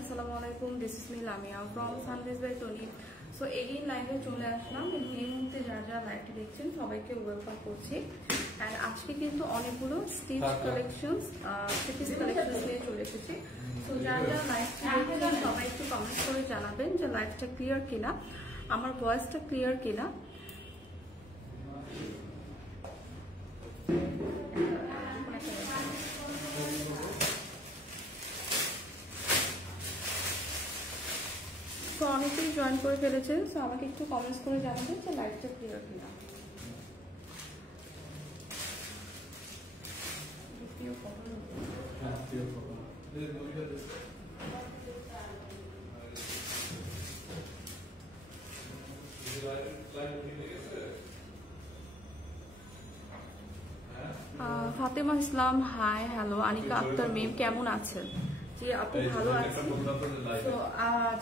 আসসালামু আলাইকুম, this is me Lamia from sunrise by Tony. So again লাইভে চলে আসলাম এবং এই মুহূর্তে যারা লাইভটি দেখছেন সবাইকে ওয়েলকাম করছি। অ্যান্ড আজকে কিন্তু অনেকগুলো স্টিচ কালেকশনস নিয়ে চলে এসেছি। সো যারা লাইভটি দেখছেন সবাই একটু কমেন্ট করে জানাবেন যে লাইভটা ক্লিয়ার কিনা, আমার ভয়েসটা ক্লিয়ার কিনা। তো অনেকেই জয়েন করে ফেলেছেন, সো আমাকে একটু কমেন্টস করে জানাবেন যে লাইভটা ক্লিয়ার কিনা। ফাতেমা ইসলাম হাই, হ্যালো। আনিকা আক্তার মেম কেমন আছেন? জি আপু ভালো আছি। তো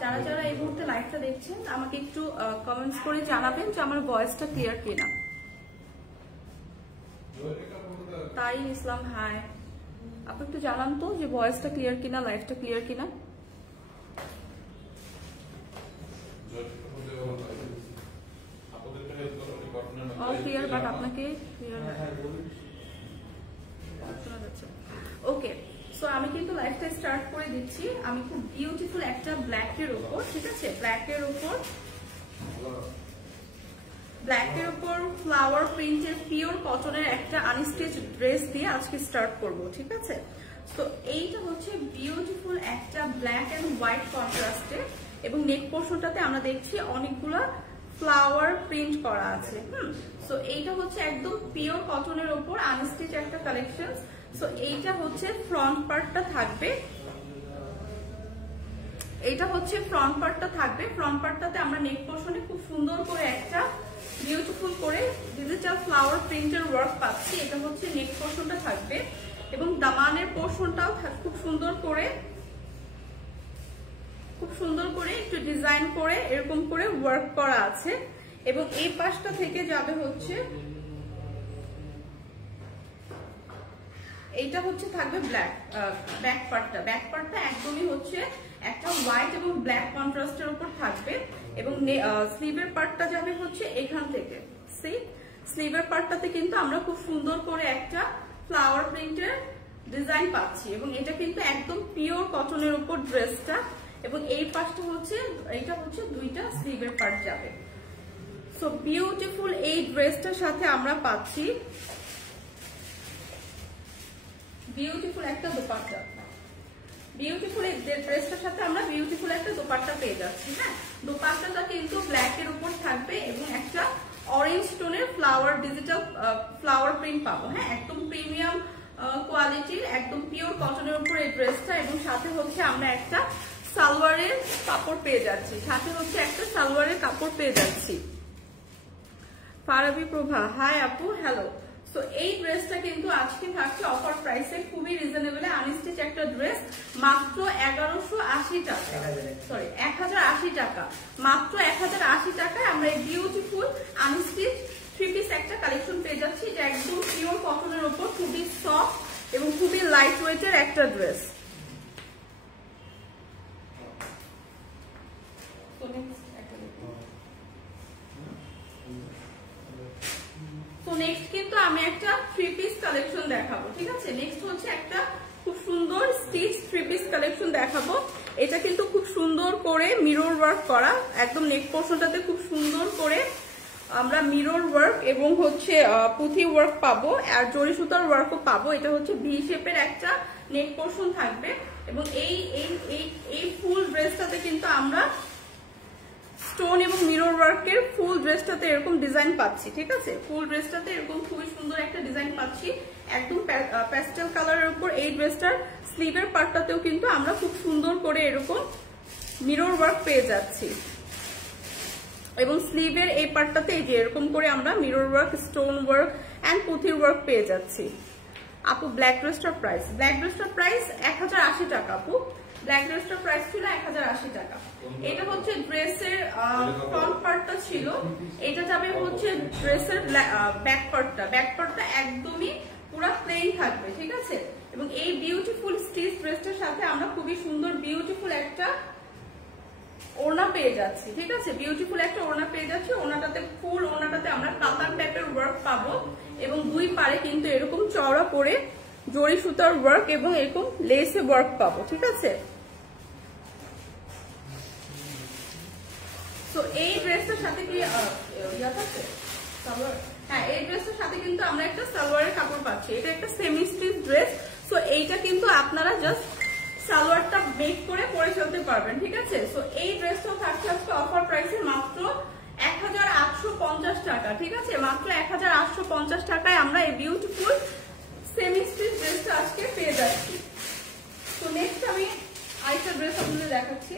যারা যারা এই মুহূর্তে লাইভটা দেখছেন আমাকে একটু কমেন্টস করে জানাবেন যে আমার ভয়েসটা ক্লিয়ার কিনা। তাই ইসলাম হাই, আপনি একটু জানান তো যে ভয়েসটা ক্লিয়ার কিনা, লাইভটা ক্লিয়ার কিনা। অল ক্লিয়ার, বাট আপনাকে ক্লিয়ার শোনা যাচ্ছে। ওকে, সো আমি কিন্তু লাইভটা স্টার্ট করে দিচ্ছি। আমি খুব বিউটিফুল একটা ব্ল্যাকের উপর, ঠিক আছে, ব্ল্যাকের উপর ফ্লাওয়ার প্রিন্টের পিওর কটনের একটা আনস্টিচ ড্রেস দিয়ে আজকে স্টার্ট করব, ঠিক আছে। তো এইটা হচ্ছে বিউটিফুল একটা ব্ল্যাক এন্ড হোয়াইট কন্ট্রাস্টে এবং নেক পোর্শনটাতে আমরা দেখছি অনেকগুলো ফ্লাওয়ার প্রিন্ট করা আছে। সো এইটা হচ্ছে একদম পিওর কটনের উপর আনস্টিচ একটা কালেকশন। সো এইটা হচ্ছে ফ্রন্ট পার্টটা থাকবে, ফ্রন্ট পার্টটাতে আমরা নেক পোর্শনে খুব সুন্দর করে একটা বিউটিফুল করে ডিজিটাল ফ্লাওয়ার প্রিন্টের ওয়ার্ক পাচ্ছি। এটা হচ্ছে নেক পোর্শনটা থাকবে এবং দামানের পোর্শনটাও খুব সুন্দর করে একটু ডিজাইন করে এরকম করে ওয়ার্ক করা আছে। এবং এই পাশটা থেকে যাবে হচ্ছে, এইটা হচ্ছে থাকবে ব্যাক পার্টটা একদমই হচ্ছে একটা হোয়াইট এবং ব্ল্যাক কন্ট্রাস্টের উপর থাকবে এবং স্লিভের পার্টটা যাবে হচ্ছে এখান থেকে। স্লিভের পার্টটাতে কিন্তু আমরা খুব সুন্দর করে একটা ফ্লাওয়ার প্রিন্টের ডিজাইন পাচ্ছি এবং এটা কিন্তু একদম পিওর কটনের উপর ড্রেসটা। এবং এই পাশটা হচ্ছে, এইটা হচ্ছে দুইটা স্লিভের পার্ট যাবে। সো বিউটিফুল এই ড্রেসটার সাথে আমরা পাচ্ছি বিউটিফুল একটা দোপাট্টা। বিউটিফুল এই ড্রেসটার সাথে আমরা বিউটিফুল একটা দোপাট্টা পেয়ে যাচ্ছি। হ্যাঁ, দোপাট্টাটা কিন্তু ব্ল্যাকের উপর থাকবে এবং একটা অরেঞ্জ টোনের ডিজিটাল ফ্লাওয়ার প্রিন্ট পাবো। হ্যাঁ, একদম প্রিমিয়াম কোয়ালিটির একদম পিওর কটনের উপর এই ড্রেসটা এবং সাথে হচ্ছে আমরা একটা সালোয়ারের কাপড় পেয়ে যাচ্ছি। ফারাবি প্রভা হাই আপু, হ্যালো। তো এই ড্রেসটা কিন্তু আজকে থাকছে অফার প্রাইসে, খুবই রিজনেবল আনস্টিচ একটা ড্রেস, মাত্র 1180 টাকা, সরি 1080 টাকা, মাত্র 1080 টাকায় আমরা এই বিউটিফুল আনস্টিচ থ্রি পিস একটা কালেকশন পেয়ে যাচ্ছি, যে একদম পিওর কটনের উপর খুবই সফট এবং খুবই লাইট ওয়েটের একটা ড্রেস। তো নেক্সট কিন্তু আমি একটা থ্রি পিস কালেকশন দেখাবো, ঠিক আছে। নেক্সট হচ্ছে একটা খুব সুন্দর স্টিচ থ্রি পিস কালেকশন দেখাবো। এটা কিন্তু খুব সুন্দর করে মিরর ওয়ার্ক করা, একদম নেক পোর্শনটাতে খুব সুন্দর করে আমরা মিরর ওয়ার্ক এবং হচ্ছে পুঁথি ওয়ার্ক পাবো আর জরি সুতার ওয়ার্কও পাবো। এটা হচ্ছে ভি শেপের একটা নেক পোর্শন থাকবে এবং এই ফুল ড্রেসটাতে কিন্তু আমরা স্টোন এবং মিরর ওয়ার্কের ফুল ড্রেসটাতে এরকম ডিজাইন পাচ্ছি, ঠিক আছে। ফুল ড্রেসটাতে এরকম খুবই সুন্দর একটা ডিজাইন পাচ্ছি একদম প্যাস্টেল কালারের উপর। এই ড্রেসটার স্লিভের পার্টটাতেও কিন্তু আমরা খুব সুন্দর করে এরকম মিরর ওয়ার্ক পেয়ে যাচ্ছি এবং স্লিভের এই পার্টটাতে এই যে এরকম করে আমরা mirror work, stone work and পুঁথির ওয়ার্ক পেয়ে যাচ্ছি। আপু ব্ল্যাক ড্রেসটার প্রাইস 1080 টাকা। আপু ব্ল্যাক ড্রেসটার প্রাইস ছিল 1080 টাকা। এটা হচ্ছে ড্রেসের ফ্রন্ট পার্টটা ছিল, এটা যাবে হচ্ছে ড্রেসের ব্যাক পার্টটা একদমই পুরো প্লেন থাকবে, ঠিক আছে। এবং এই বিউটিফুল স্টিচ ড্রেসটার সাথে আমরা খুবই সুন্দর বিউটিফুল একটা ওড়না পেয়ে যাচ্ছি, ঠিক আছে, বিউটিফুল একটা ওড়না পেয়ে যাচ্ছি। ওড়নাটাতে ফুল ওড়নাটাতে আমরা কাতান টাইপের ওয়ার্ক পাবো এবং দুই পারে কিন্তু এরকম চওড়া করে জরি সুতার ওয়ার্ক এবং এরকম লেসে ওয়ার্ক পাবো, ঠিক আছে। তো এই ড্রেসটার সাথে কি হ্যাঁ, এই ড্রেসটার সাথে কিন্তু আমরা একটা সালোয়ারের কাপড় পাচ্ছি। এটা একটা সেমি স্টিচ ড্রেস। তো এইটা কিন্তু আপনারা জাস্ট সালোয়ারটা মেক করে পরে চলতে পারবেন, ঠিক আছে। তো এই ড্রেসটাও থাকছে আজকে অফার প্রাইসে মাত্র 1850 টাকা, ঠিক আছে। মাত্র 1850 টাকায় আমরা এই বিউটিফুল সেমি স্টিচ ড্রেসটা আজকে পেয়ে যাচ্ছি। তো নেক্সট আমি আরেকটা ড্রেস আপনাদের দেখাচ্ছি।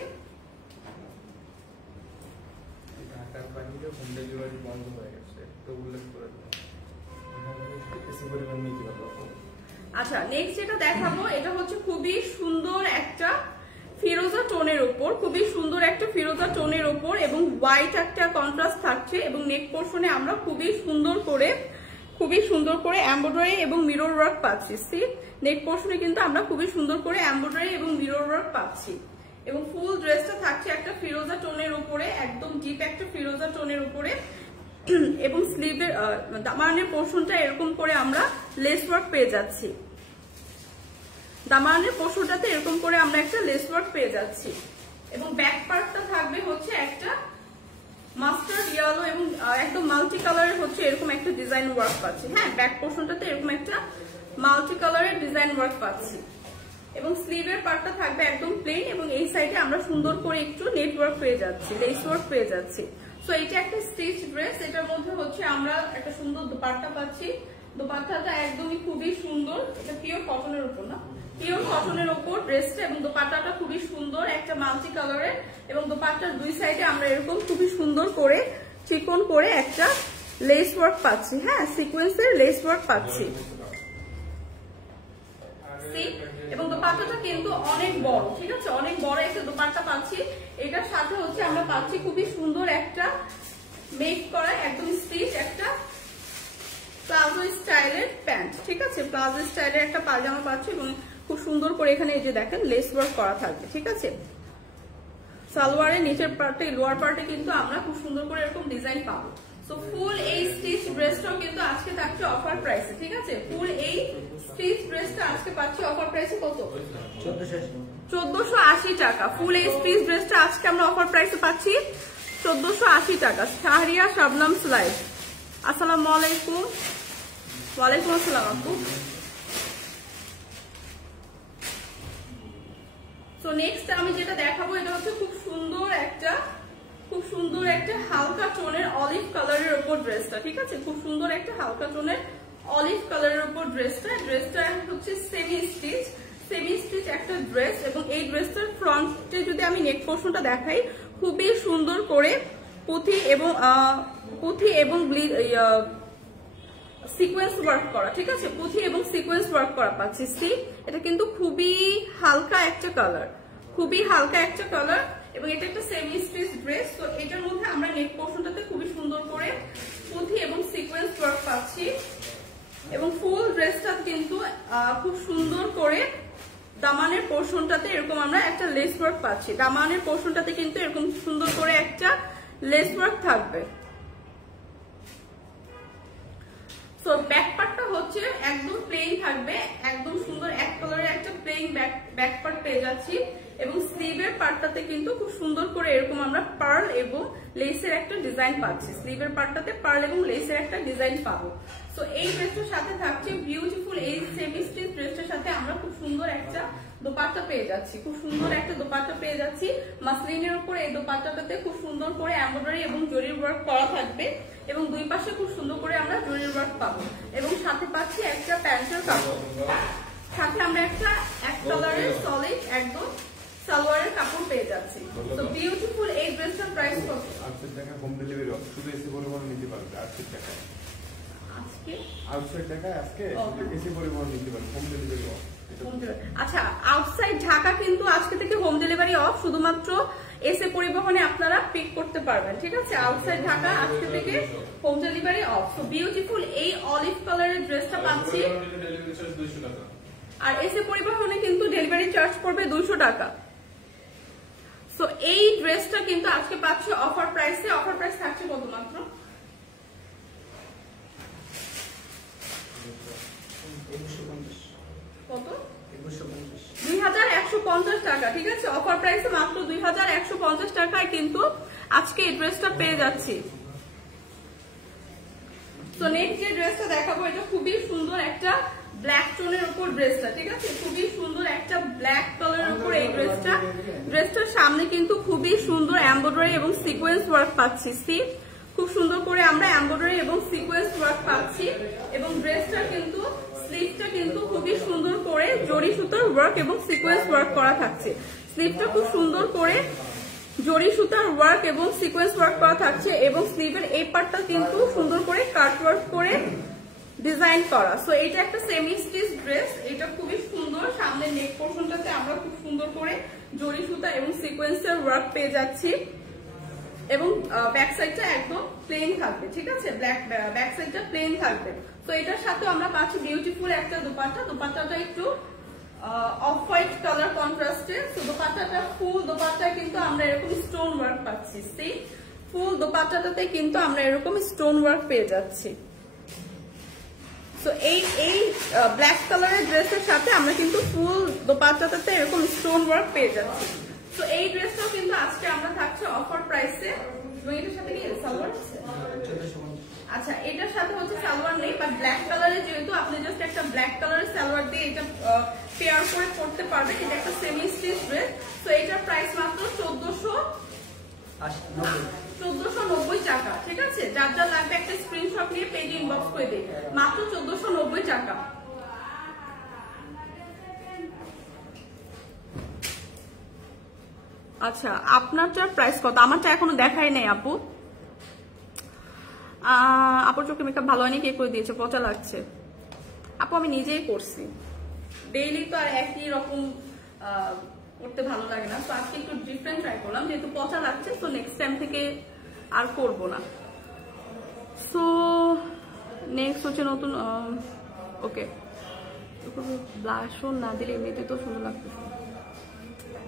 আচ্ছা, নেক্সট যেটা দেখাবো এটা হচ্ছে খুবই সুন্দর একটা ফিরোজা টোনের উপর, খুবই সুন্দর একটা ফিরোজা টোনের উপর এবং হোয়াইট একটা কন্ট্রাস্ট থাকছে এবং নেক পোর্শনে আমরা খুবই সুন্দর করে এমব্রয়ডারি এবং মিরর ওয়ার্ক পাচ্ছি। সি নেক পোর্শনে কিন্তু আমরা খুবই সুন্দর করে এমব্রয়ডারি এবং মিরর ওয়ার্ক পাচ্ছি এবং ফুল ড্রেসটা থাকছে একটা ফিরোজা টোনের উপরে, একদম ডিপ একটা ফিরোজা টোনের উপরে এবং স্লিভের দামানের পোর্শনটা এরকম করে আমরা লেস ওয়ার্ক পেয়ে যাচ্ছি। দামানের পোর্শনটাতে এরকম করে আমরা একটা লেস ওয়ার্ক পেয়ে যাচ্ছি এবং ব্যাক পার্টটা থাকবে হচ্ছে একটা মাস্টার্ড ইয়েলো এবং একদম মাল্টি কালারের হচ্ছে এরকম একটা ডিজাইন ওয়ার্ক পাচ্ছি। হ্যাঁ, ব্যাক পোর্শনটাতে এরকম একটা মাল্টি কালারের ডিজাইন ওয়ার্ক পাচ্ছি এবং স্লিভের পার্টটা থাকবে একদম প্লেন এবং এই সাইডে আমরা সুন্দর করে একটু নেট ওয়ার্ক পেয়ে যাচ্ছি, লেস ওয়ার্ক পেয়ে যাচ্ছি। সো এটা একটা স্টিচ ড্রেস। এটার মধ্যে হচ্ছে আমরা একটা সুন্দর দোপাট্টা পাচ্ছি। দোপাট্টাটা একদমই খুবই সুন্দর, এটা পিওর কটনের উপর না, পিওর কটনের উপর ড্রেসটা এবং দোপাট্টাটা খুবই সুন্দর একটা মাল্টি কালারের এবং দোপাট্টার দুই সাইডে আমরা এরকম খুবই সুন্দর করে চিকন করে একটা লেস ওয়ার্ক পাচ্ছি। হ্যাঁ, সিকোয়েন্সের লেস ওয়ার্ক পাচ্ছি এবং দোপাট্টাটা কিন্তু অনেক বড়, ঠিক আছে, অনেক বড় একটা দোপাট্টা পাচ্ছি। এটার সাথে হচ্ছে আমরা পাচ্ছি খুবই সুন্দর একটা মেক করা একদম স্টিচ একটা প্লাজো স্টাইলের প্যান্ট, ঠিক আছে, প্লাজো স্টাইলের একটা পায়জামা পাচ্ছি এবং খুব সুন্দর করে এখানে এই যে দেখেন লেস ওয়ার্ক করা থাকবে, ঠিক আছে। সালোয়ারের নিচের পার্টে লোয়ার পার্টে কিন্তু আমরা খুব সুন্দর করে এরকম ডিজাইন পাবো। সো ফুল এই স্টিচ ড্রেসটাও কিন্তু আজকে থাকছে অফার প্রাইসে, ঠিক আছে। ফুল এই স্টিচ ড্রেসটা আজকে পাচ্ছি অফার প্রাইসে কত? 1480 টাকা। ফুল এই স্টিচ ড্রেসটা আজকে আমরা অফার প্রাইসে পাচ্ছি 1480 টাকা। শাহরিয়া শাবনাম স্লাইড, আসসালামু আলাইকুম। ওয়ালাইকুম আসসালাম আপু। তো নেক্সট আমি যেটা দেখাবো এটা হচ্ছে খুব সুন্দর একটা হালকা টোনের অলিভ কালারের উপর ড্রেসটা, ঠিক আছে, খুব সুন্দর একটা হালকা টোনের অলিভ কালারের উপর ড্রেসটা হচ্ছে সেমি স্টিচ একটা ড্রেস এবং এই ড্রেসটার ফ্রন্টে যদি আমি নেক পোর্শনটা দেখাই খুবই সুন্দর করে পুঁথি এবং সিকোয়েন্স ওয়ার্ক করা, ঠিক আছে, পুঁথি এবং সিকোয়েন্স ওয়ার্ক করা পাচ্ছি। সি এটা কিন্তু খুবই হালকা একটা কালার এবং এটা একটা সেমি স্টিচ ড্রেস। তো এটার মধ্যে আমরা নেক পোর্শনটাতে খুবই সুন্দর করে পুঁথি এবং সিকোয়েন্স ওয়ার্ক পাচ্ছি এবং ফুল ড্রেসটা কিন্তু খুব সুন্দর করে দামানের পোর্শনটাতে এরকম আমরা একটা লেস ওয়ার্ক পাচ্ছি। দামানের পোর্শনটাতে কিন্তু এরকম সুন্দর করে একটা লেস ওয়ার্ক থাকবে। সো ব্যাক পার্টটা হচ্ছে একদম প্লেন থাকবে, একদম সুন্দর এক কালারের একটা প্লেন ব্যাক পার্ট পেয়ে যাচ্ছি এবং স্লিভের পার্টটাতে কিন্তু খুব সুন্দর করে এরকম আমরা পার্ল এবং লেসের একটা ডিজাইন পাচ্ছি। স্লিভের পার্টটাতে পার্ল এবং লেসের একটা ডিজাইন পাবো। সো এই ড্রেসটার সাথে থাকছে বিউটিফুল এই সেমি স্টিচ ড্রেসটার সাথে আমরা খুব সুন্দর একটা দোপাট্টা পেয়ে যাচ্ছি, মাসলিনের উপর এই দোপাট্টাটাতে খুব সুন্দর করে এমব্রয়ডারি এবং জরির ওয়ার্ক করা থাকবে এবং দুই পাশে খুব সুন্দর করে আমরা জরির ওয়ার্ক পাবো এবং সাথে পাচ্ছি একটা প্যান্টের কাপড়, সাথে আমরা একটা এক কালারের সলিড একদম সালোয়ারের কাপড় পেয়ে যাচ্ছি। তো বিউটিফুল এই ড্রেসটার প্রাইস কত? 800 টাকা হোম ডেলিভারি শুধু এসি পরিবহন নিতে পারবে 800 টাকা আজকে 800 টাকা আজকে এসি পরিবহন নিতে পারবে হোম ডেলিভারি অফ। আচ্ছা, আউটসাইড ঢাকা কিন্তু আজকে থেকে হোম ডেলিভারি অফ, শুধুমাত্র এসে পরিবহনে আপনারা পিক করতে পারবেন, ঠিক আছে। আউটসাইড ঢাকা আজকে থেকে home delivery of. So beautiful এই অলিভ কালারের ড্রেসটা পাচ্ছি আর এসে পরিবহনে কিন্তু ডেলিভারি চার্জ পড়বে 200 টাকা। সো এই ড্রেসটা কিন্তু আজকে পাচ্ছি অফার প্রাইসে। অফার প্রাইস থাকছে কত? মাত্র কত? 2150 টাকা। ঠিক আছে, অফার প্রাইসে মাত্র 2150 টাকায় কিন্তু আজকে এই ড্রেসটা পেয়ে যাচ্ছি। তো নেক্সট যে ড্রেসটা দেখাবো এটা খুবই সুন্দর একটা ব্ল্যাক টোনের উপর ড্রেসটা। ঠিক আছে, খুবই সুন্দর একটা ব্ল্যাক কালারের উপর এই ড্রেসটা। ড্রেসটার সামনে কিন্তু খুবই সুন্দর এমব্রয়ডারি এবং সিকোয়েন্স ওয়ার্ক পাচ্ছি। সি, খুব সুন্দর করে আমরা এমব্রয়ডারি এবং সিকোয়েন্স ওয়ার্ক পাচ্ছি। এবং ড্রেসটা কিন্তু স্লিভটা কিন্তু খুবই সুন্দর করে জরি সুতার ওয়ার্ক এবং সিকোয়েন্স ওয়ার্ক করা থাকছে। স্লিভটা খুব সুন্দর করে জরি সুতার ওয়ার্ক এবং সিকোয়েন্স ওয়ার্ক করা থাকছে এবং স্লিভের এই পার্টটা কিন্তু সুন্দর করে কাট ওয়ার্ক করে ডিজাইন করা। সো এটা একটা সেমি স্টিচ ড্রেস, এটা খুবই সুন্দর। সামনে নেক পোরশনটাতে আমরা খুব সুন্দর করে জরি সুতা এবং সিকোয়েন্সের ওয়ার্ক পেয়ে যাচ্ছি এবং ব্যাক সাইডটা একদম প্লেন থাকবে। ঠিক আছে, ব্যাক সাইডটা প্লেন থাকবে। তো এটার সাথে আমরা পাচ্ছি বিউটিফুল একটা দোপাট্টা। দোপাট্টাটা একটু অফ হোয়াইট কালার কন্ট্রাস্টে। তো দোপাট্টাটা ফুল দোপাট্টা কিন্তু আমরা এরকম স্টোন ওয়ার্ক পাচ্ছি। সেই ফুল দোপাট্টাটাতে কিন্তু আমরা এরকম স্টোন ওয়ার্ক পেয়ে যাচ্ছি। তো এই ব্ল্যাক কালারের ড্রেসের সাথে আমরা কিন্তু ফুল দোপাট্টাটাতে এরকম স্টোন ওয়ার্ক পেয়ে যাচ্ছি। তো এই ড্রেসটাও কিন্তু আজকে আমরা থাকছে অফার প্রাইসে। এবং এটার সাথে কি সালোয়ার আছে? আচ্ছা, এটার সাথে হচ্ছে সালোয়ার নেই, বাট ব্ল্যাক কালারের যেহেতু আপনি জাস্ট একটা ব্ল্যাক কালারের সালোয়ার দিয়ে এটা পেয়ার করে পড়তে পারবেন। এটা একটা সেমি স্টিচ ড্রেস। তো এটার প্রাইস মাত্র 1490 টাকা। ঠিক আছে, যার যা লাগবে একটা স্ক্রিনশট নিয়ে পেজে ইনবক্স করে দিন। মাত্র 1490 টাকা। আচ্ছা, আপনারটার প্রাইস কত? আমারটা এখনো দেখাই নাই আপু। আপুর চোখে মেকআপ ভালো হয়নি, কে করে দিয়েছে? পচা লাগছে আপু, আমি নিজেই করছি। ডেইলি তো আর একই রকম করতে ভালো লাগে না। তো আজকে একটু ডিফারেন্ট ট্রাই করলাম, যেহেতু পচা লাগছে। তো নেক্সট টাইম থেকে আর করব না। সো নেক্সট হচ্ছে নতুন। ওকে, ব্লাশও না দিলে এমনিতে তো সুন্দর লাগতেছে।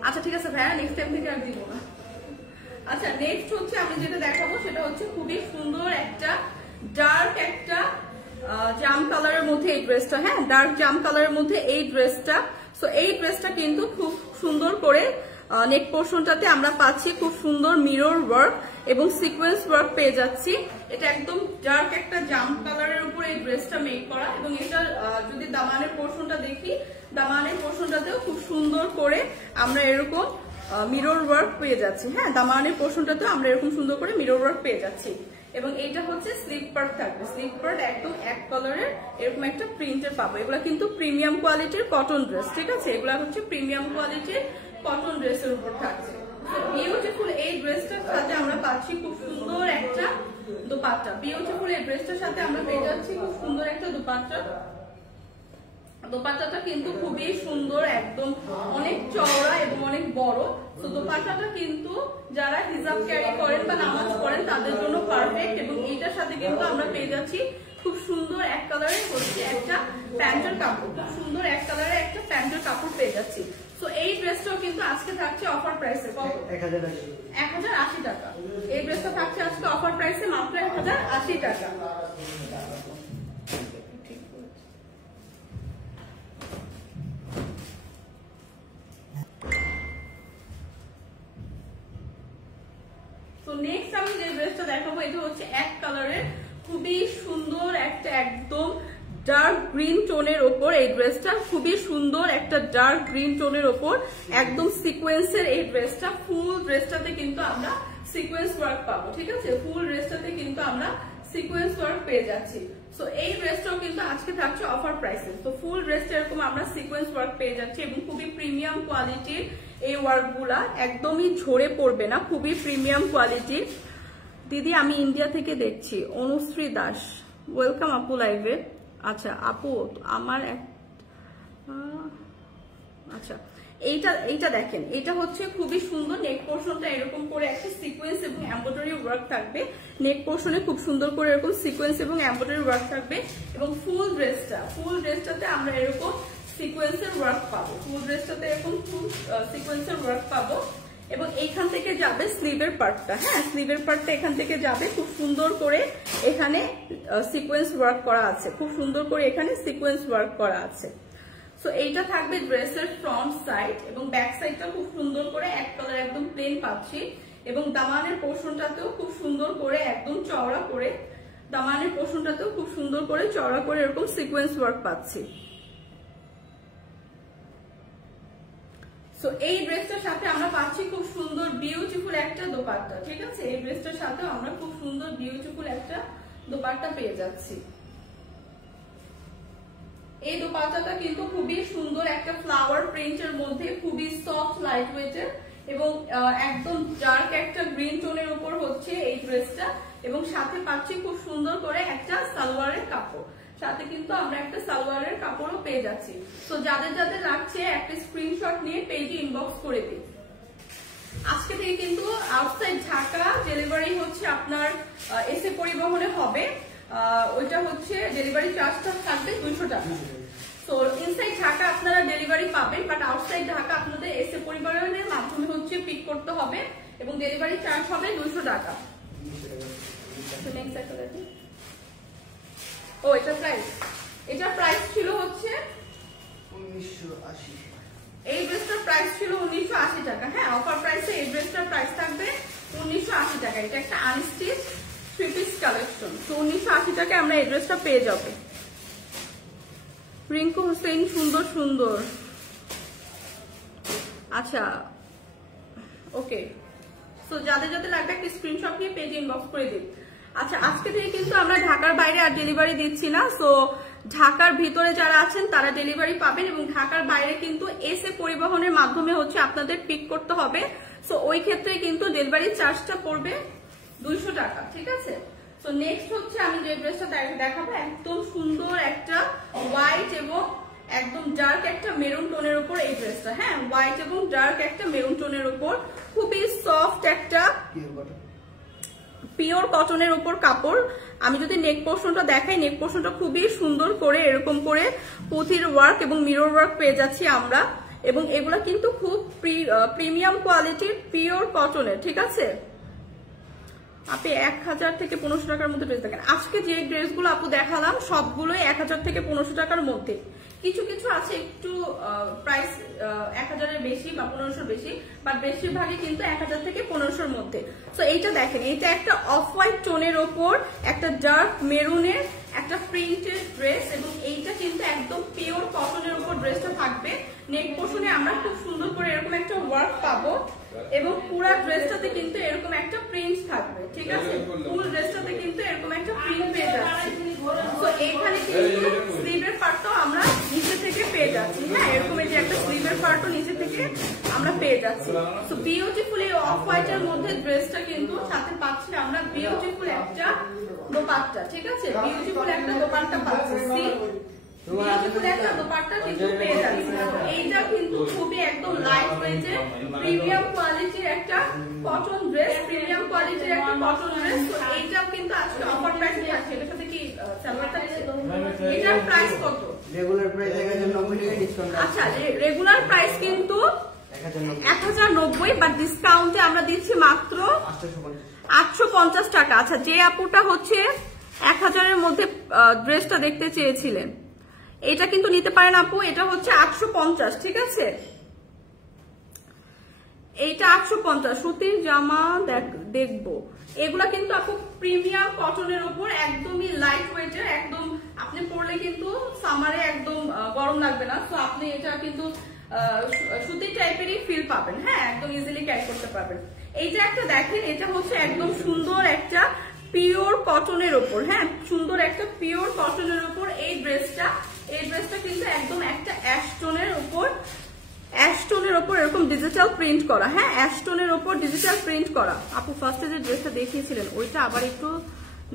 আচ্ছা ঠিক আছে ভাইয়া, নেক্সট টাইম থেকে আর দিব না। আচ্ছা, নেক্সট হচ্ছে আমি যেটা দেখাবো সেটা হচ্ছে খুবই সুন্দর একটা ডার্ক একটা জাম কালারের মধ্যে এই ড্রেসটা। হ্যাঁ, ডার্ক জাম কালারের মধ্যে এই ড্রেসটা। সো এই ড্রেসটা কিন্তু খুব সুন্দর করে নেক পোর্শনটাতে আমরা পাচ্ছি খুব সুন্দর মিরর ওয়ার্ক এবং সিকোয়েন্স ওয়ার্ক পেয়ে যাচ্ছি। এটা একদম ডার্ক একটা জাম কালারের উপর এই ড্রেসটা মেক করা। এবং এটা যদি দামানের পোর্শনটা দেখি, দামানের পোর্শনটাতেও খুব সুন্দর করে আমরা এরকম মিরর ওয়ার্ক পেয়ে যাচ্ছি। হ্যাঁ, দামানের পোর্শনটাতেও আমরা এরকম সুন্দর করে মিরর ওয়ার্ক পেয়ে যাচ্ছি। এবং এইটা হচ্ছে স্লিপ পার্ট থাকবে। স্লিপ পার্ট একদম এক কালারের এরকম একটা প্রিন্টের পাবো। এগুলা কিন্তু প্রিমিয়াম কোয়ালিটির কটন ড্রেস। ঠিক আছে, এগুলা হচ্ছে প্রিমিয়াম কোয়ালিটির কটন ড্রেসের উপর থাকছে। বিউটিফুল এই ড্রেসটার সাথে আমরা পাচ্ছি খুব সুন্দর একটা দোপাট্টা। বিউটিফুল এই ড্রেসটার সাথে আমরা পেয়ে যাচ্ছি খুব সুন্দর একটা দোপাট্টা। দোপাট্টাটা কিন্তু খুবই সুন্দর, একদম অনেক চওড়া এবং অনেক বড়। তো দোপাট্টাটা কিন্তু যারা হিজাব ক্যারি করেন বা নামাজ পড়েন তাদের জন্য পারফেক্ট। এবং এইটার সাথে কিন্তু আমরা পেয়ে যাচ্ছি খুব সুন্দর এক কালারের হচ্ছে একটা প্যান্টের কাপড়। খুব সুন্দর এক কালারের একটা প্যান্টের কাপড় পেয়ে যাচ্ছি। তো এই ড্রেসটাও কিন্তু আজকে থাকছে অফার প্রাইসে। কত? 1080 টাকা। এই ড্রেসটা থাকছে আজকে অফার প্রাইসে মাত্র 1080 টাকা। তো নেক্সট আমি যে ড্রেসটা দেখাবো এটা হচ্ছে এক কালারের খুবই সুন্দর একটা একদম ডার্ক গ্রিন টোনের ওপর এই ড্রেসটা। খুবই সুন্দর একটা ডার্ক গ্রিন টোনের ওপর একদম সিকোয়েন্সের এই ড্রেসটা। ফুল ড্রেসটাতে কিন্তু আমরা সিকোয়েন্স ওয়ার্ক পাবো। ঠিক আছে, ফুল ড্রেসটাতে কিন্তু আমরা সিকোয়েন্স ওয়ার্ক পেয়ে যাচ্ছি। সো এই ড্রেসটাও কিন্তু আজকে থাকছে অফার প্রাইসে। তো ফুল ড্রেসটা এরকম আমরা সিকোয়েন্স ওয়ার্ক পেয়ে যাচ্ছি এবং খুবই প্রিমিয়াম কোয়ালিটির এই ওয়ার্ক গুলা, একদমই ঝরে পড়বে না, খুবই প্রিমিয়াম কোয়ালিটির। দিদি আমি ইন্ডিয়া থেকে দেখছি। অনুশ্রী দাস, ওয়েলকাম আপু লাইভে। আচ্ছা আপু আমার আচ্ছা এইটা দেখেন, এটা হচ্ছে খুবই সুন্দর। নেক পোর্শনটা এরকম করে একটা সিকোয়েন্স এবং এমব্রয়ডারি ওয়ার্ক থাকবে। নেক পোর্শনে খুব সুন্দর করে এরকম সিকোয়েন্স এবং এমব্রয়ডারি ওয়ার্ক থাকবে। এবং ফুল ড্রেসটাতে আমরা এরকম সিকোয়েন্সের ওয়ার্ক পাবো। ফুল ড্রেসটাতে এরকম ফুল সিকোয়েন্সের ওয়ার্ক পাবো। এবং এইখান থেকে যাবে স্লিভের পার্টটা। হ্যাঁ, স্লিভের পার্টটা এখান থেকে যাবে, খুব সুন্দর করে এখানে সিকোয়েন্স ওয়ার্ক করা আছে, খুব সুন্দর করে এখানে সিকোয়েন্স ওয়ার্ক করা আছে। সো এইটা থাকবে ড্রেসের ফ্রন্ট সাইড, এবং ব্যাক সাইডটা খুব সুন্দর করে এক কালার একদম প্লেন পাচ্ছি, এবং দামানের পোর্শনটাতেও খুব সুন্দর করে একদম চওড়া করে, দামানের পোর্শনটাতেও খুব সুন্দর করে চওড়া করে এরকম সিকোয়েন্স ওয়ার্ক পাচ্ছি। সো এই ড্রেসটার সাথে আমরা পাচ্ছি খুব সুন্দর বিউটিফুল একটা দোপাট্টা। ঠিক আছে, এই ড্রেসটার সাথে আমরা খুব সুন্দর বিউটিফুল একটা দোপাট্টা পেয়ে যাচ্ছি। এই দোপাট্টাটা কিন্তু খুবই সুন্দর একটা ফ্লাওয়ার প্রিন্টের মধ্যে, খুবই সফট লাইট ওয়েটের, এবং একদম ডার্ক একটা গ্রিন টোনের উপর হচ্ছে এই ড্রেসটা, এবং সাথে পাচ্ছি খুব সুন্দর করে একটা সালোয়ারের কাপড়, সাথে কিন্তু আমরা একটা সালোয়ারের কাপড়ও পেয়ে যাচ্ছি। তো যাদের যাদের লাগছে একটা স্ক্রিনশট নিয়ে পেজে ইনবক্স করে দিন। আজকে থেকে কিন্তু আউটসাইড ঢাকা ডেলিভারি হচ্ছে আপনার এসএ পরিবহনে হবে, ওইটা হচ্ছে ডেলিভারি চার্জটা থাকবে 200 টাকা। তো ইনসাইড ঢাকা আপনারা ডেলিভারি পাবেন, বাট আউটসাইড ঢাকা আপনাদের এসএ পরিবহনের মাধ্যমে হচ্ছে পিক করতে হবে, এবং ডেলিভারি চার্জ হবে 200 টাকা। ও এটা প্রাইস, এটার প্রাইস ছিল হচ্ছে 1980। এই ড্রেসটার প্রাইস ছিল 1980 টাকা। হ্যাঁ, অফার প্রাইসে এই ড্রেসটার প্রাইস থাকবে 1980 টাকা। এটা একটা আনস্টিচ থ্রি পিস কালেকশন। তো 1980 টাকায় আমরা এই ড্রেসটা পেয়ে যাব। রিঙ্কু হোসেন, সুন্দর সুন্দর। আচ্ছা, ওকে। সো যাদের যাদের লাগবে একটা স্ক্রিনশট নিয়ে পেজে ইনবক্স করে দিন। আচ্ছা, আজকে থেকে কিন্তু আমরা ঢাকার বাইরে আর ডেলিভারি দিচ্ছি না। সো ঢাকার ভিতরে যারা আছেন তারা ডেলিভারি পাবেন, এবং ঢাকার বাইরে কিন্তু এসএ পরিবহনের মাধ্যমে হচ্ছে আপনাদের পিক করতে হবে। সো ওই ক্ষেত্রে কিন্তু ডেলিভারি চার্জটা পড়বে 200 টাকা। ঠিক আছে। সো নেক্সট হচ্ছে আমি যে ড্রেসটা দেখাবো, একদম সুন্দর একটা হোয়াইট এবং একদম ডার্ক একটা মেরুন টোনের উপর এই ড্রেসটা। হ্যাঁ, হোয়াইট এবং ডার্ক একটা মেরুন টোনের উপর, খুবই সফট একটা পিওর কটনের উপর কাপড়। আমি যদি নেক পোর্শনটা দেখাই, নেক পোর্শনটা খুবই সুন্দর করে এরকম করে পুঁথির ওয়ার্ক এবং মিরর ওয়ার্ক পেয়ে যাচ্ছি আমরা, এবং এগুলা কিন্তু খুব প্রিমিয়াম কোয়ালিটির পিওর কটনের। ঠিক আছে, আপনি 1000 থেকে 1500 টাকার মধ্যে ড্রেস দেখেন। আজকে যে ড্রেসগুলো আপু দেখালাম সবগুলোই 1000 থেকে 1500 টাকার মধ্যে। কিছু কিছু আছে একটু প্রাইস 1000-এর বেশি বা 1500 বেশি, বাট বেশিরভাগই কিন্তু 1000 থেকে 1500-এর মধ্যে। তো এইটা দেখেন, এটা একটা অফ হোয়াইট টোনের ওপর একটা ডার্ক মেরুনের একটা প্রিন্টেড ড্রেস, এবং এইটা কিন্তু একদম পিওর কটনের উপর ড্রেসটা থাকবে। নেক পোর্শনে আমরা খুব সুন্দর করে এরকম একটা ওয়ার্ক পাবো, এবং পুরো ড্রেসটাতে কিন্তু এরকম একটা প্রিন্ট থাকবে। ঠিক আছে, ফুল ড্রেসটাতে কিন্তু এরকম একটা প্রিন্ট পেয়ে যাচ্ছি। তো এখানে কিন্তু স্লিভের পার্টটাও আমরা নিচে থেকে পেয়ে যাচ্ছি। হ্যাঁ, এরকম এই যে একটা স্লিভের পার্টও নিচে থেকে আমরা পেয়ে যাচ্ছি। তো বিউটিফুল এই অফ হোয়াইটের মধ্যে ড্রেসটা কিন্তু সাথে পাচ্ছি আমরা বিউটিফুল একটা দোপাট্টা। ঠিক আছে, বিউটিফুল একটা দোপাট্টা পাচ্ছি, বিউটিফুল একটা দোপাট্টা কিন্তু পেয়ে যাচ্ছি। এইটা কিন্তু খুবই একদম লাইট ওয়েটের প্রিমিয়াম কোয়ালিটির একটা কটন ড্রেস, প্রিমিয়াম কোয়ালিটির একটা কটন ড্রেস। তো এইটাও কিন্তু আজকে অফার প্রাইসে আছে। এটার সাথে কি সালোয়ারটা আছে? এটার প্রাইস কত? রেগুলার প্রাইস 1090 টাকা ডিসকাউন্ট। আচ্ছা, রেগুলার প্রাইস কিন্তু 1090, বাট ডিসকাউন্টে আমরা দিচ্ছি মাত্র 850 টাকা। আচ্ছা, যে আপুটা হচ্ছে 1000-এর মধ্যে ড্রেসটা দেখতে চেয়েছিলেন, এটা কিন্তু নিতে পারেন আপু। এটা হচ্ছে 850। ঠিক আছে, এইটা 850 সুতির জামা দেখবো। এগুলা কিন্তু আপু প্রিমিয়াম কটনের উপর, একদমই লাইট ওয়েটের, একদম আপনি পরলে কিন্তু সামারে একদম গরম লাগবে না। তো আপনি এটা কিন্তু সুতির টাইপেরই ফিল পাবেন। হ্যাঁ, একদম ইজিলি ক্যারি করতে পারবেন। এইটা একটা দেখেন, এটা হচ্ছে একদম সুন্দর একটা পিওর কটনের উপর। হ্যাঁ, সুন্দর একটা পিওর কটনের উপর এই ড্রেসটা কিন্তু একদম একটা অ্যাশটোনের উপর, অ্যাশটোনের উপর এরকম ডিজিটাল প্রিন্ট করা। হ্যাঁ, অ্যাশটোনের উপর ডিজিটাল প্রিন্ট করা। আপু ফার্স্টে যে ড্রেসটা দেখিয়েছিলেন ওইটা আবার একটু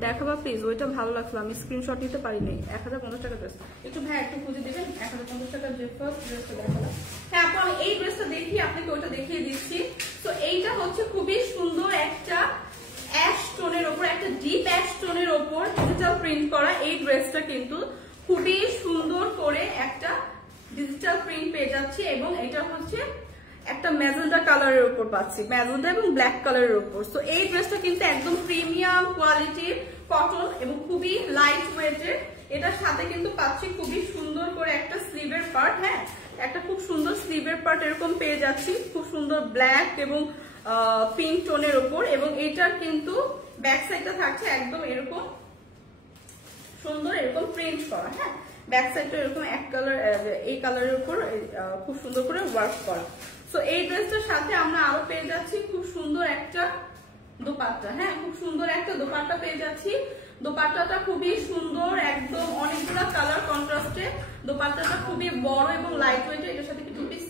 দেখাবা প্লিজ, ওইটা ভালো লাগলো, আমি স্ক্রিনশট নিতে পারিনি। 1050 টাকা ড্রেস, একটু ভাই একটু খুঁজে দিবেন। 1050 টাকার যে ফার্স্ট ড্রেসটা দেখালাম। হ্যাঁ আপু, আমি এই ড্রেসটা দেখিয়ে আপনাকে ওইটা দেখিয়ে দিচ্ছি। তো এইটা হচ্ছে খুবই সুন্দর একটা অ্যাশ টোনের ওপর, একটা ডিপ অ্যাশ টোনের ওপর ডিজিটাল প্রিন্ট করা এই ড্রেসটা কিন্তু খুবই সুন্দর করে একটা ডিজিটাল প্রিন্ট পেয়ে যাচ্ছে, এবং এটা হচ্ছে একটা ম্যাজেন্ডা কালারের উপর পাচ্ছি, ম্যাজেন্ডা এবং ব্ল্যাক কালারের উপর। সো এই ড্রেসটা কিন্তু একদম প্রিমিয়াম কোয়ালিটির কটন এবং খুবই লাইট ওয়েটের। এটার সাথে কিন্তু পাচ্ছি খুবই সুন্দর করে একটা স্লিভের পার্ট, হ্যাঁ একটা খুব সুন্দর স্লিভের পার্ট এরকম পেয়ে যাচ্ছি, খুব সুন্দর ব্ল্যাক এবং পিঙ্ক টোনের উপর। এবং এটার কিন্তু ব্যাক সাইডটা থাকছে একদম এরকম সুন্দর এরকম প্রিন্ট করা, হ্যাঁ ব্যাক সাইডটা এরকম এক কালার, এই কালারের উপর খুব সুন্দর করে ওয়ার্ক করা। সো এই ড্রেসটার সাথে আমরা আরো পেয়ে যাচ্ছি খুব সুন্দর একটা দোপাট্টা, হ্যাঁ খুব সুন্দর একটা দোপাট্টা পেয়ে যাচ্ছি। দোপাট্টাটা খুবই সুন্দর, একদম অনেকগুলো কালার কন্ট্রাস্টে। দোপাট্টাটা খুবই বড় এবং লাইট ওয়েট, এটার সাথে কি টু পিস।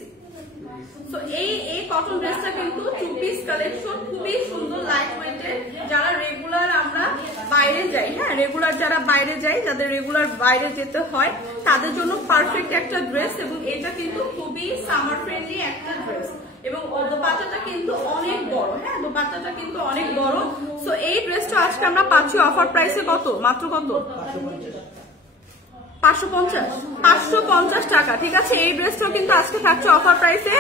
সো এই কটন ড্রেসটা কিন্তু টু পিস কালেকশন, খুবই সুন্দর লাইট ওয়েটের। যারা রেগুলার আমরা বাইরে যাই, হ্যাঁ রেগুলার যারা বাইরে যাই, যাদের রেগুলার বাইরে যেতে হয় তাদের জন্য পারফেক্ট একটা ড্রেস। এবং এটা কিন্তু খুবই সামার ফ্রেন্ডলি একটা ড্রেস এবং দোপাট্টাটা কিন্তু অনেক বড়, হ্যাঁ দোপাট্টাটা কিন্তু অনেক বড়। সো এই ড্রেসটা আজকে আমরা পাচ্ছি অফার প্রাইসে কত, মাত্র কত 550 টাকা, ঠিক আছে। এই ড্রেসটাও কিন্তু আজকে থাকছে অফার প্রাইসে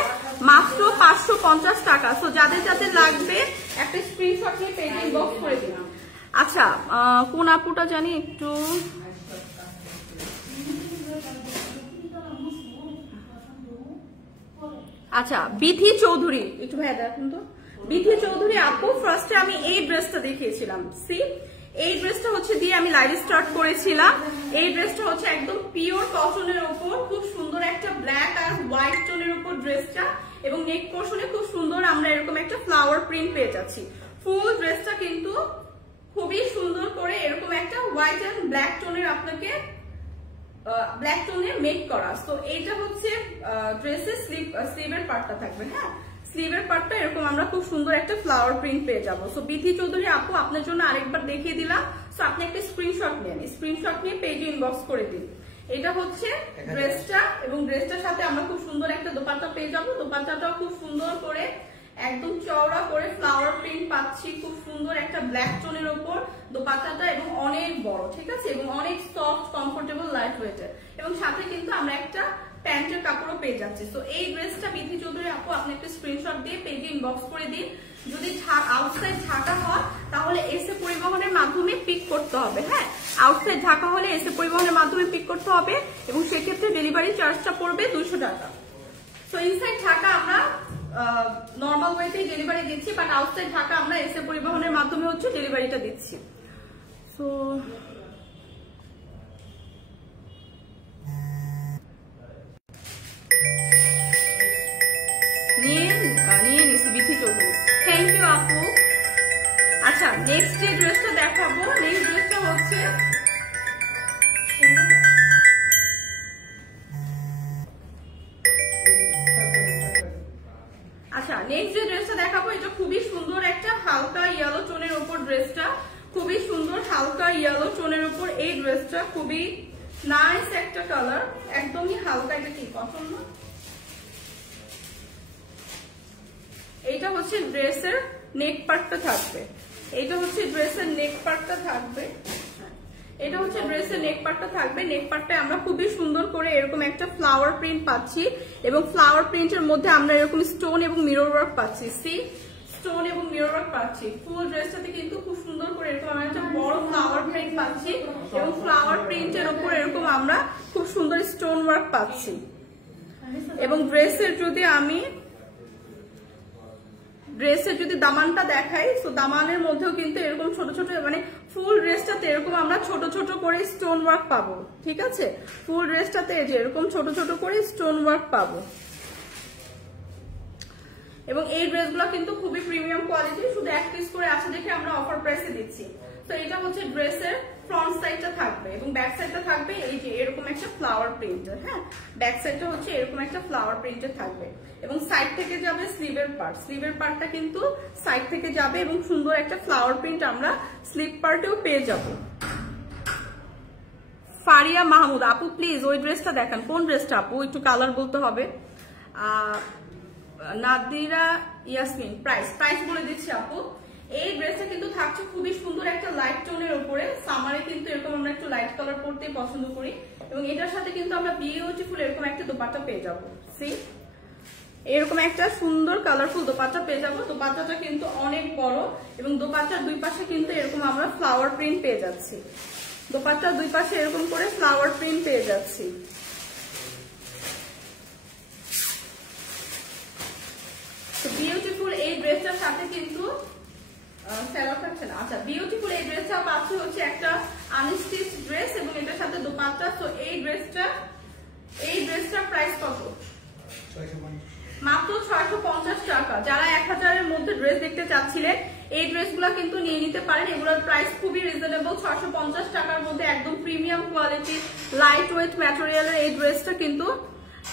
মাত্র 550 টাকা। সো যাদের যাদের লাগবে একটা স্ক্রিনশট নিয়ে পেজে ইনবক্স করে দিন। আচ্ছা কোন আপুটা জানি একটু, আচ্ছা বিথি চৌধুরী, একটু ভাইয়া দেখুন তো। বিথি চৌধুরী আপু, ফার্স্টে আমি এই ড্রেসটা দেখিয়েছিলাম, সি এই ড্রেসটা হচ্ছে দিয়ে আমি লাইভ স্টার্ট করেছিলাম। এই ড্রেসটা হচ্ছে একদম পিওর কটনের উপর, খুব সুন্দর একটা ব্ল্যাক আর হোয়াইট টোনের উপর ড্রেসটা। এবং নেক পোর্শনে খুব সুন্দর আমরা এরকম একটা ফ্লাওয়ার প্রিন্ট পেয়ে যাচ্ছি। ফুল ড্রেসটা কিন্তু খুবই সুন্দর করে এরকম একটা হোয়াইট এন্ড ব্ল্যাক টোনের আপনাকে ব্ল্যাক টোনে মেক করা। তো এইটা হচ্ছে ড্রেসের স্লিভের পার্টটা থাকবে, হ্যাঁ স্লিভের পার্টটা এরকম আমরা খুব সুন্দর একটা ফ্লাওয়ার প্রিন্ট পেয়ে যাবো। সো বিথি চৌধুরী আপু আপনার জন্য আরেকবার দেখিয়ে দিলাম। সো আপনি একটা স্ক্রিনশট নিন, স্ক্রিনশট নিয়ে পেজে ইনবক্স করে দিন। এটা হচ্ছে ড্রেসটা এবং ড্রেসটার সাথে আমরা খুব সুন্দর একটা দোপাট্টা পেয়ে যাবো। দোপাট্টাটাও খুব সুন্দর করে একদম চওড়া করে ফ্লাওয়ার প্রিন্ট পাচ্ছি, খুব সুন্দর একটা ব্ল্যাক টোনের উপর দোপাট্টাটা এবং অনেক বড়, ঠিক আছে এবং অনেক সফট কমফোর্টেবল লাইট ওয়েটের। এবং সাথে কিন্তু আমরা একটা প্যান্টের কাপড়ও পেয়ে যাচ্ছি। তো এই ড্রেসটা বিথি চৌধুরী আপু আপনি একটা স্ক্রিনশট দিয়ে পেজে ইনবক্স করে দিন। যদি আউটসাইড ঢাকা হয় তাহলে এসে পরিবহনের মাধ্যমে পিক করতে হবে, হ্যাঁ আউটসাইড ঢাকা হলে এসে পরিবহনের মাধ্যমে পিক করতে হবে এবং সেক্ষেত্রে ডেলিভারি চার্জটা পড়বে 200 টাকা। তো ইনসাইড ঢাকা আমরা নর্মাল ওয়েতেই ডেলিভারি দিচ্ছি, বাট আউটসাইড ঢাকা আমরা এসে পরিবহনের মাধ্যমে হচ্ছে ডেলিভারিটা দিচ্ছি। সো নিয়ে নিচ্ছি বিথি চৌধুরী, থ্যাংক ইউ আপু। আচ্ছা নেক্সট যে ড্রেসটা দেখাবো, নেক্সট ড্রেসটা হচ্ছে নেক্সট যে ড্রেসটা দেখাবো এটা খুবই সুন্দর একটা হালকা ইয়েলো টোনের উপর ড্রেসটা, খুবই সুন্দর হালকা ইয়েলো টোনের উপর এই ড্রেসটা, খুবই নাইস একটা কালার, একদমই হালকা। এটা কি পছন্দ? এইটা হচ্ছে ড্রেসের নেক পার্টটা থাকবে, এইটা হচ্ছে ড্রেসের নেক পার্টটা থাকবে, এটা হচ্ছে ড্রেসের নেক পার্টটা থাকবে। নেক পার্টটা আমরা খুবই সুন্দর করে এরকম একটা ফ্লাওয়ার প্রিন্ট পাচ্ছি এবং ফ্লাওয়ার প্রিন্টের মধ্যে আমরা এরকম স্টোন এবং মিরর ওয়ার্ক পাচ্ছি, সি স্টোন এবং মিরর ওয়ার্ক পাচ্ছি। ফুল ড্রেসটাতে কিন্তু খুব সুন্দর করে এরকম আমরা একটা বড় ফ্লাওয়ার প্রিন্ট পাচ্ছি এবং ফ্লাওয়ার প্রিন্টের উপর এরকম আমরা খুব সুন্দর স্টোন ওয়ার্ক পাচ্ছি। এবং ড্রেসের যদি দামানটা দেখাই, তো দামানের মধ্যেও কিন্তু এরকম ছোট ছোট মানে ফুল ড্রেসটাতে এরকম আমরা ছোট ছোট করে স্টোন ওয়ার্ক পাবো, ঠিক আছে ফুল ড্রেসটাতে যে এরকম ছোট ছোট করে স্টোন ওয়ার্ক পাবো। এবং এই ড্রেসগুলো কিন্তু খুবই প্রিমিয়াম কোয়ালিটি, শুধু এক পিস করে আছে দেখে আমরা অফার প্রাইসে দিচ্ছি। তো এটা হচ্ছে ড্রেসের ফ্রন্ট সাইডটা থাকবে এবং ব্যাক সাইডটা থাকবে এই যে এরকম একটা ফ্লাওয়ার প্রিন্টের, হ্যাঁ ব্যাক সাইডটা হচ্ছে এরকম একটা ফ্লাওয়ার প্রিন্টের থাকবে এবং সাইড থেকে যাবে স্লিভের পার্ট, স্লিভের পার্টটা কিন্তু সাইড থেকে যাবে এবং সুন্দর একটা ফ্লাওয়ার প্রিন্ট আমরা স্লিভ পার্টেও পেয়ে যাব। ফারিয়া মাহমুদ আপু প্লিজ ওই ড্রেসটা দেখান, কোন ড্রেসটা আপু একটু কালার বলতে হবে। নাদিরা ইয়াসমিন প্রাইস বলে দিচ্ছি আপু। এই ড্রেসটা কিন্তু থাকছে খুবই সুন্দর একটা লাইট টোনের উপরে, সামারে কিন্তু এরকম আমরা একটু লাইট কালার পরতে পছন্দ করি এবং এটার সাথে কিন্তু আমরা বিউটিফুল এরকম একটা দোপাট্টা পেয়ে যাবো। সি এরকম একটা সুন্দর কালারফুল দোপাট্টা পেয়ে যাবো। দোপাট্টাটা কিন্তু অনেক বড় এবং দোপাট্টার দুই পাশে কিন্তু এরকম আমরা ফ্লাওয়ার প্রিন্ট পেয়ে যাচ্ছি। দোপাট্টার দুই পাশে এরকম করে ফ্লাওয়ার প্রিন্ট পেয়ে যাচ্ছি। তো বিউটিফুল এই ড্রেসটার সাথে কিন্তু আচ্ছা বিউটিফুল এই ড্রেসটা পাচ্ছি হচ্ছে একটা আনস্টিচ ড্রেস এবং এটার সাথে দোপাট্টা। তো এই ড্রেসটার প্রাইস কত? মাত্র 650 টাকা। যারা 1000 এর মধ্যে ড্রেস দেখতে চাচ্ছিলেন এই ড্রেসগুলো কিন্তু নিয়ে নিতে পারেন। এগুলোর প্রাইস খুবই রিজনেবল, 650 টাকার মধ্যে একদম প্রিমিয়াম কোয়ালিটি লাইট ওয়েট ম্যাটেরিয়ালের এই ড্রেসটা কিন্তু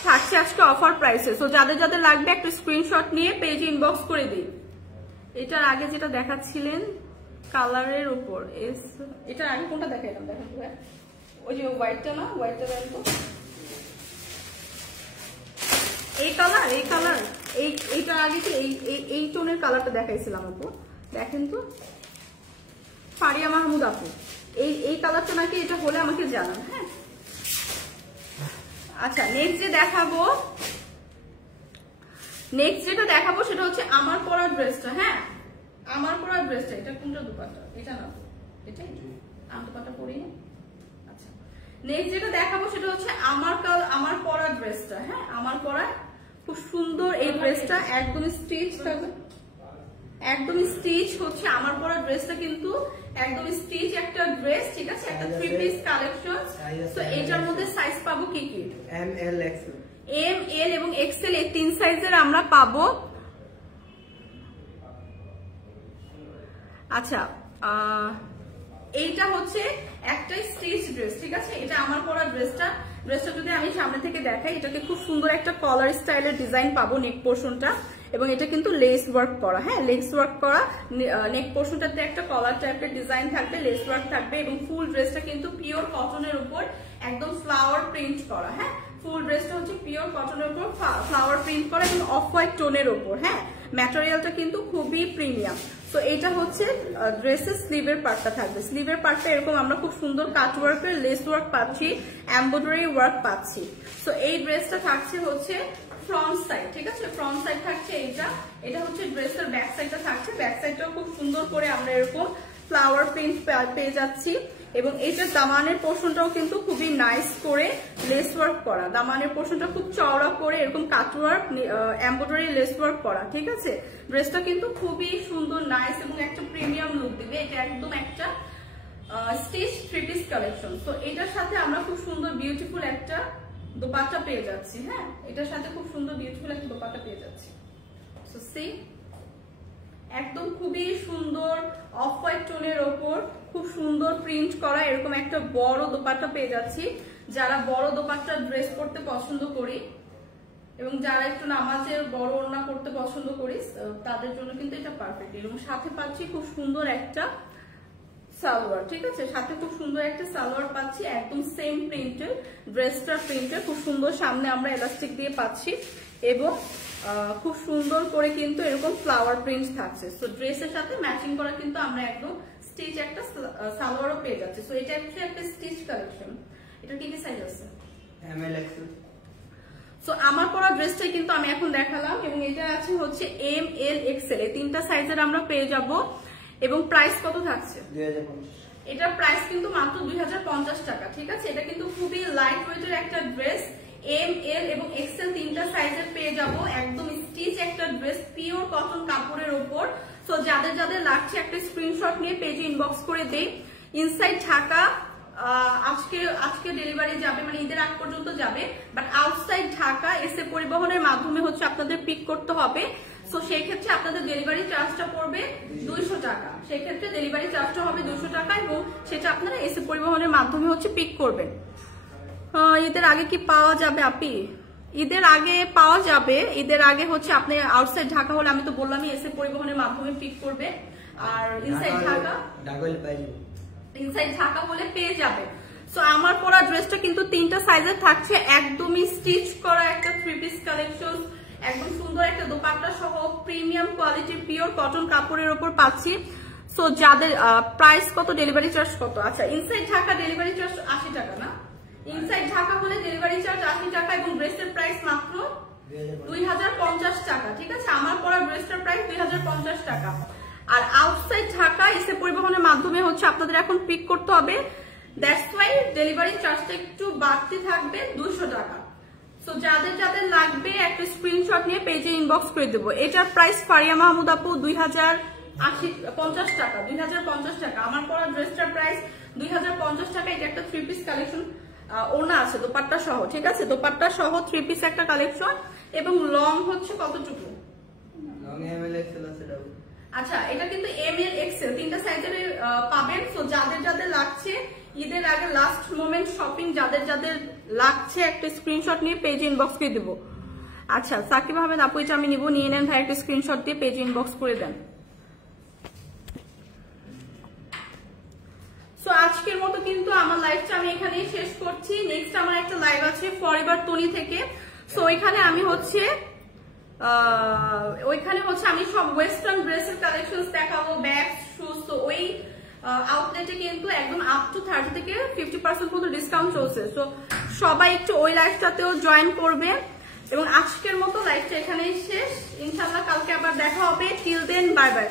থাকছে আজকে অফার প্রাইসে। তো যাদের যাদের লাগবে একটা স্ক্রিনশট নিয়ে পেজে ইনবক্স করে দিন। এটার আগে যেটা দেখাচ্ছিলেন কালারের উপর, এটার আগে কোনটা দেখাইলাম? দেখেন ওই যে হোয়াইটটা না, হোয়াইটটা দেন তো। এই কালার এইটার আগে কি এই টোনের কালারটা দেখাইছিলাম আপু, দেখেন তো ফারিয়া মাহমুদ আপু। এই কালারটা নাকি এটা হলে আমাকে জানান। হ্যাঁ আচ্ছা নেক্সট যেটা দেখাবো সেটা হচ্ছে আমার পরা ড্রেসটা। হ্যাঁ আমার পরা ড্রেসটা, এটা কোনটা দোপাট্টা? এটা না, এটাই আমি দোপাট্টা পরি না। আচ্ছা নেক্সট যেটা দেখাবো সেটা হচ্ছে আমার পরা ড্রেসটা। হ্যাঁ আমার পরা খুব সুন্দর এই ড্রেসটা, একদম স্টিচ থাকবে, একদম স্টিচ হচ্ছে আমার পরা ড্রেসটা কিন্তু একদম স্টিচ একটা ড্রেস, ঠিক আছে? একটা 3 পিস কালেকশন। তো এটার মধ্যে সাইজ পাবো কি কি? এম, এল, এক্সেল। এম, এল এবং এক্সেল এই 3 সাইজের আমরা পাবো। আচ্ছা এইটা হচ্ছে একটা স্টিচ ড্রেস, ঠিক আছে? এটা আমার পরা ড্রেসটা যদি আমি সামনে থেকে দেখাই, এটাকে খুব সুন্দর একটা কলার স্টাইলের ডিজাইন পাবো নেক পোর্শনটা, এবং এটা কিন্তু লেস ওয়ার্ক করা। হ্যাঁ লেস ওয়ার্ক করা, নেক পোর্শনটাতে একটা কলার টাইপের ডিজাইন থাকবে, লেস ওয়ার্ক থাকবে এবং ফুল ড্রেসটা কিন্তু পিওর কটনের উপর একদম ফ্লাওয়ার প্রিন্ট করা। হ্যাঁ ফুল ড্রেসটা হচ্ছে পিওর কটনের উপর ফ্লাওয়ার প্রিন্ট করা এবং অফ হোয়াইট টোনের উপর। হ্যাঁ ম্যাটেরিয়ালটা কিন্তু খুবই প্রিমিয়াম। তো এটা হচ্ছে ড্রেসের স্লিভের পার্টটা থাকবে। স্লিভের পার্টটা এরকম আমরা খুব সুন্দর কাট ওয়ার্কের লেস ওয়ার্ক পাচ্ছি, এমব্রয়ডারি ওয়ার্ক পাচ্ছি। তো এই ড্রেসটা থাকছে হচ্ছে ফ্রন্ট সাইড, ঠিক আছে? ফ্রন্ট সাইড থাকছে এটা হচ্ছে ড্রেসের ব্যাক সাইডটা থাকছে। ব্যাক সাইডটাও খুব সুন্দর করে আমরা এরকম ফ্লাওয়ার প্রিন্ট পেয়ে যাচ্ছি এবং এইটার দামানের পোর্শনটাও কিন্তু খুবই নাইস করে লেস ওয়ার্ক করা। দামানের পোর্শনটা খুব চওড়া করে এরকম কাট ওয়ার্ক এমব্রয়ডারি লেস ওয়ার্ক করা, ঠিক আছে? ড্রেসটা কিন্তু খুবই সুন্দর নাইস এবং একটা প্রিমিয়াম লুক দিবে। এটা একদম একটা স্টিচ 3 পিস কালেকশন। তো এটার সাথে আমরা খুব সুন্দর বিউটিফুল একটা দোপাট্টা পেয়ে যাচ্ছি। হ্যাঁ এটার সাথে খুব সুন্দর বিউটিফুল একটা দোপাট্টা পেয়ে যাচ্ছি। সো সি একদম খুবই সুন্দর অফ হোয়াইট টোনের ওপর খুব সুন্দর প্রিন্ট করা এরকম একটা বড় দোপাট্টা পেয়ে যাচ্ছি। যারা বড় দোপাট্টা ড্রেস পরতে পছন্দ করি এবং যারা একটু নামাজের বড় ওড়না করতে পছন্দ করি তাদের জন্য কিন্তু এটা পারফেক্ট। এবং সাথে পাচ্ছি খুব সুন্দর একটা সালোয়ার, ঠিক আছে? সাথে খুব সুন্দর একটা সালোয়ার পাচ্ছি একদম সেম প্রিন্টের, ড্রেসটার প্রিন্টের খুব সুন্দর সামনে আমরা এলাস্টিক দিয়ে পাচ্ছি এবং খুব সুন্দর করে কিন্তু এরকম ফ্লাওয়ার প্রিন্ট থাকছে। সো ড্রেসের সাথে ম্যাচিং করা কিন্তু আমরা একদম স্টিচ একটা সালোয়ারও পেয়ে যাচ্ছি। সো এটা হচ্ছে একটা স্টিচ কালেকশন। এটা কি কি সাইজ আছে? এম, এল, এক্সেল। সো আমার পরা ড্রেসটাই কিন্তু আমি এখন দেখালাম এবং এটা আছে হচ্ছে এম, এল, এক্সেল এই 3টা সাইজের আমরা পেয়ে যাব। এবং প্রাইস কত থাকছে? 2050। এটার প্রাইস কিন্তু মাত্র 2050 টাকা, ঠিক আছে? এটা কিন্তু খুবই লাইট ওয়েটের একটা ড্রেস। এম, এল এবং এক্সেল 3টা সাইজের পেয়ে যাব। একদম স্টিচ একটা ড্রেস পিওর কটন কাপড়ের উপর। সো যাদের যাদের লাগছে একটা স্ক্রিনশট নিয়ে পেজে ইনবক্স করে দেই। ইনসাইড ঢাকা আজকে ডেলিভারি যাবে, মানে ঈদের আগ পর্যন্ত যাবে, বাট আউটসাইড ঢাকা এসে পরিবহনের মাধ্যমে হচ্ছে আপনাদের পিক করতে হবে। সো সেই ক্ষেত্রে আপনাদের ডেলিভারি চার্জটা পড়বে 200 টাকা। সেই ক্ষেত্রে ডেলিভারি চার্জটা হবে 200 টাকা এবং সেটা আপনারা এসে পরিবহনের মাধ্যমে হচ্ছে পিক করবেন। ঈদের আগে কি পাওয়া যাবে আপি? ঈদের আগে পাওয়া যাবে। ঈদের আগে হচ্ছে আপনি আউটসাইড ঢাকা হলে আমি তো বললামই এসে পরিবহনের মাধ্যমে পিক করবে, আর ইনসাইড ঢাকা হলে পেয়ে যাবে। সো আমার পরা ড্রেসটা কিন্তু 3টা সাইজের থাকছে, একদমই স্টিচ করা একটা 3 পিস কালেকশন, একদম সুন্দর একটা দোপাট্টা সহ প্রিমিয়াম কোয়ালিটির পিওর কটন কাপড়ের উপর পাচ্ছি। সো যাদের প্রাইস কত, ডেলিভারি চার্জ কত? আচ্ছা ইনসাইড ঢাকা ডেলিভারি চার্জ 80 টাকা না? ইনসাইড ঢাকা হলে ডেলিভারি চার্জ 80 টাকা এবং ড্রেসের প্রাইস মাত্র 2050 টাকা, ঠিক আছে। আমার পরা ড্রেসটার প্রাইস 2050 টাকা। আর আউটসাইড ঢাকা এসে পরিবহনের মাধ্যমে হচ্ছে আপনাদের এখন পিক করতে হবে, দ্যাটস ওয়াই ডেলিভারি চার্জটা একটু বাড়তি থাকবে 200 টাকা। সো যাদের যাদের লাগবে একটা স্ক্রিনশট নিয়ে পেজে ইনবক্স করে দেবো। এটার প্রাইস ফারিয়া মাহমুদ আপু 2050 টাকা, 2050 টাকা। আমার পরা ড্রেসটার প্রাইস 2050 টাকা। এটা একটা 3 পিস কালেকশন, ওনা আছে দোপাট্টা সহ, ঠিক আছে। দোপাট্টা সহ 3 পিস একটা কালেকশন এবং লং হচ্ছে কতটুকু? লং এমএল এক্সেল আছে ডাবল। আচ্ছা, এটা কিন্তু এমএল এক্সেল তিনটা সাইজের পাবেন। সো যাদের যাদের লাগছে ঈদের আগে লাস্ট মোমেন্ট শপিং, যাদের যাদের লাগছে একটা স্ক্রিনশট নিয়ে পেজ ইনবক্স করে দেবো। আচ্ছা, সাকিব আহমেদ আপু এটা আমি নিব, নিয়ে নেন ভাই, একটা স্ক্রিনশট দিয়ে পেজ ইনবক্স করে দেন। সো আজকের মতো কিন্তু আমার লাইভটা আমি এখানেই শেষ করছি। নেক্সট আমার একটা লাইভ আছে ফরএভার টনি থেকে। সো ওইখানে আমি হচ্ছে আমি সব ওয়েস্টার্ন ড্রেসের কালেকশন দেখাবো, ব্যাগ, শুজ। তো ওই আউটলেটে কিন্তু একদম আপ টু 30 থেকে 50% পর্যন্ত ডিসকাউন্ট চলছে। সো সবাই একটু ওই লাইভটাতেও জয়েন করবে। এবং আজকের মতো লাইভটা এখানেই শেষ, ইনশাল্লাহ কালকে আবার দেখা হবে। Till then bye by.